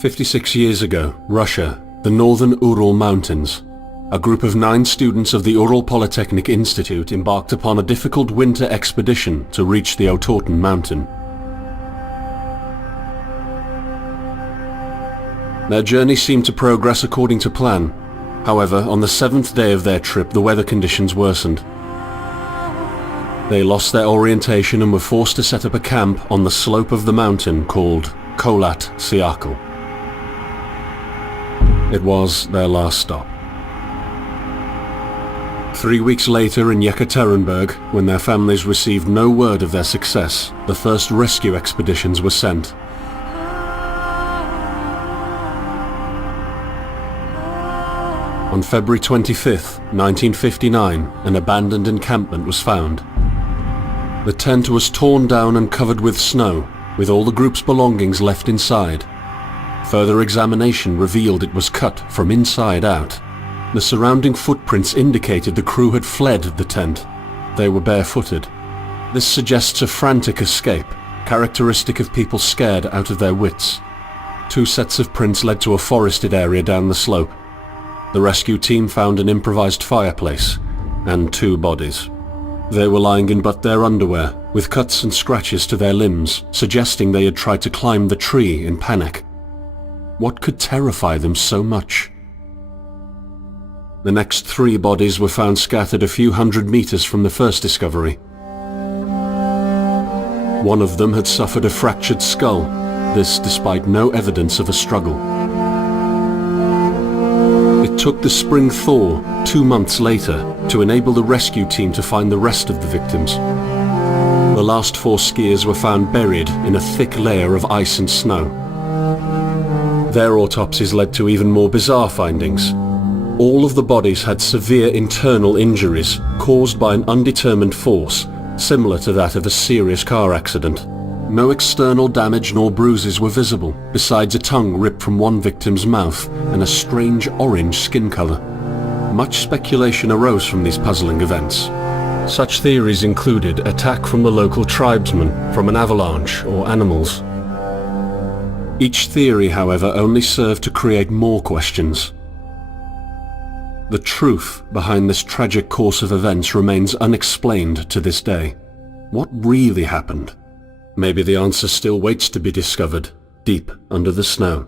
56 years ago, Russia, the northern Ural Mountains. A group of 9 students of the Ural Polytechnic Institute embarked upon a difficult winter expedition to reach the Otorten mountain. Their journey seemed to progress according to plan. However, on the 7th day of their trip, the weather conditions worsened. They lost their orientation and were forced to set up a camp on the slope of the mountain called Kholat. It was their last stop. 3 weeks later in Yekaterinburg, when their families received no word of their success, the first rescue expeditions were sent. On February 25, 1959, an abandoned encampment was found. The tent was torn down and covered with snow, with all the group's belongings left inside. Further examination revealed it was cut from inside out. The surrounding footprints indicated the crew had fled the tent. They were barefooted. This suggests a frantic escape, characteristic of people scared out of their wits. 2 sets of prints led to a forested area down the slope. The rescue team found an improvised fireplace and 2 bodies. They were lying in but their underwear, with cuts and scratches to their limbs, suggesting they had tried to climb the tree in panic. What could terrify them so much? The next 3 bodies were found scattered a few hundred meters from the first discovery. One of them had suffered a fractured skull, this despite no evidence of a struggle. It took the spring thaw 2 months later to enable the rescue team to find the rest of the victims. The last 4 skiers were found buried in a thick layer of ice and snow. Their autopsies led to even more bizarre findings. All of the bodies had severe internal injuries caused by an undetermined force, similar to that of a serious car accident. No external damage nor bruises were visible, besides a tongue ripped from one victim's mouth and a strange orange skin color. Much speculation arose from these puzzling events. Such theories included attack from the local tribesmen, from an avalanche, or animals. Each theory, however, only served to create more questions. The truth behind this tragic course of events remains unexplained to this day. What really happened? Maybe the answer still waits to be discovered, deep under the snow.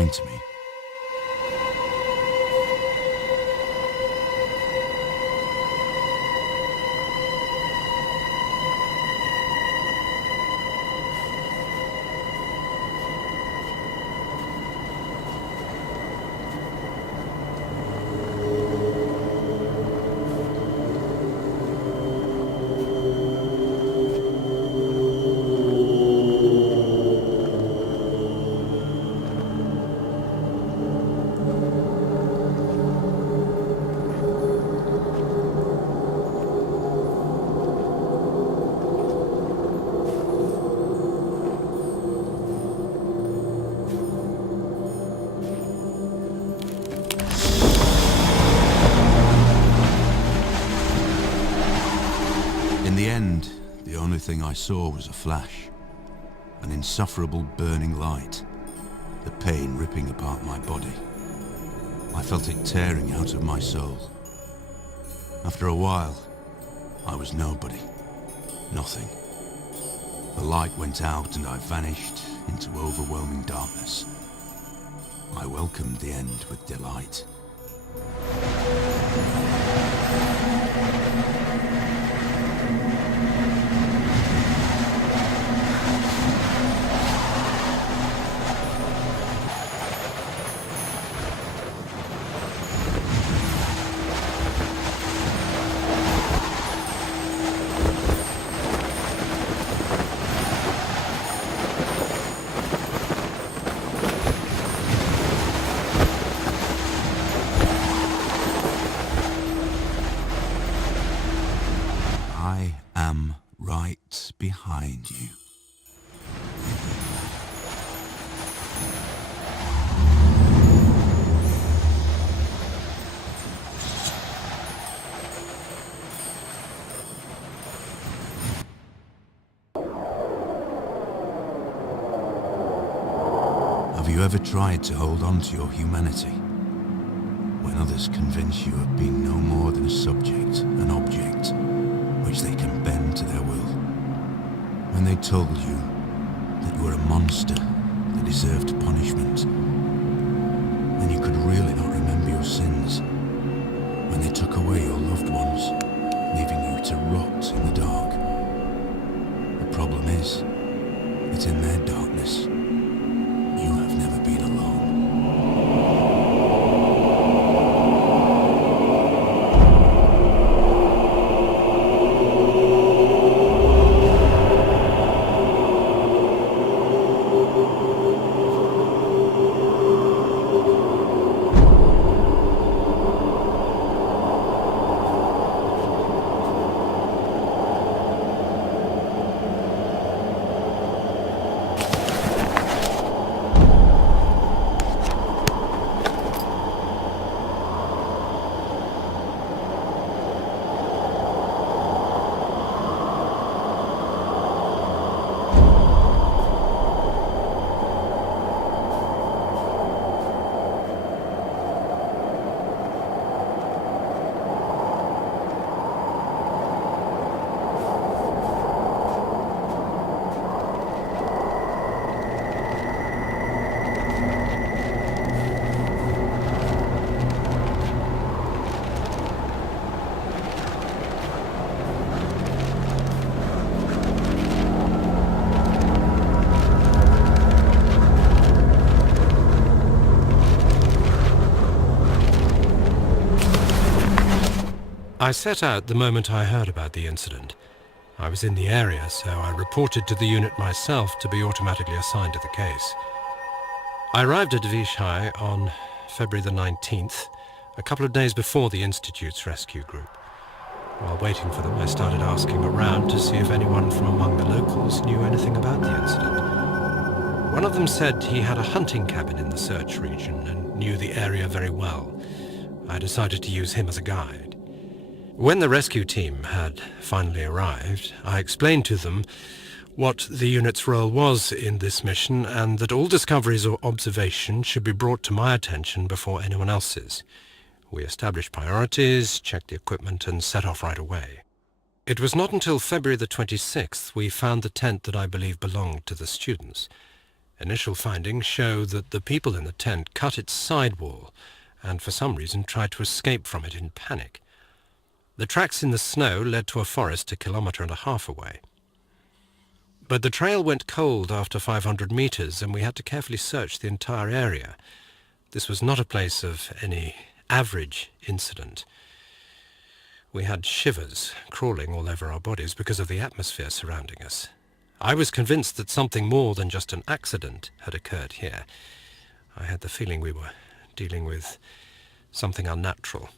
coming to me. In the end, the only thing I saw was a flash, an insufferable burning light, the pain ripping apart my body. I felt it tearing out of my soul. After a while, I was nobody, nothing. The light went out and I vanished into overwhelming darkness. I welcomed the end with delight. I am right behind you. Have you ever tried to hold on to your humanity when others convince you of being no more than a subject, an object, which they can bend to their will? When they told you that you were a monster that deserved punishment, and you could really not remember your sins? When they took away your loved ones, leaving you to rot in the dark? The problem is that in their darkness, you have never been alone. I set out the moment I heard about the incident. I was in the area, so I reported to the unit myself to be automatically assigned to the case. I arrived at Vichai on February the 19th, a couple of days before the Institute's rescue group. While waiting for them, I started asking around to see if anyone from among the locals knew anything about the incident. One of them said he had a hunting cabin in the search region and knew the area very well. I decided to use him as a guide. When the rescue team had finally arrived, I explained to them what the unit's role was in this mission and that all discoveries or observations should be brought to my attention before anyone else's. We established priorities, checked the equipment, and set off right away. It was not until February the 26th we found the tent that I believe belonged to the students. Initial findings show that the people in the tent cut its sidewall and for some reason tried to escape from it in panic. The tracks in the snow led to a forest 1.5 kilometers away. But the trail went cold after 500 meters, and we had to carefully search the entire area. This was not a place of any average incident. We had shivers crawling all over our bodies because of the atmosphere surrounding us. I was convinced that something more than just an accident had occurred here. I had the feeling we were dealing with something unnatural.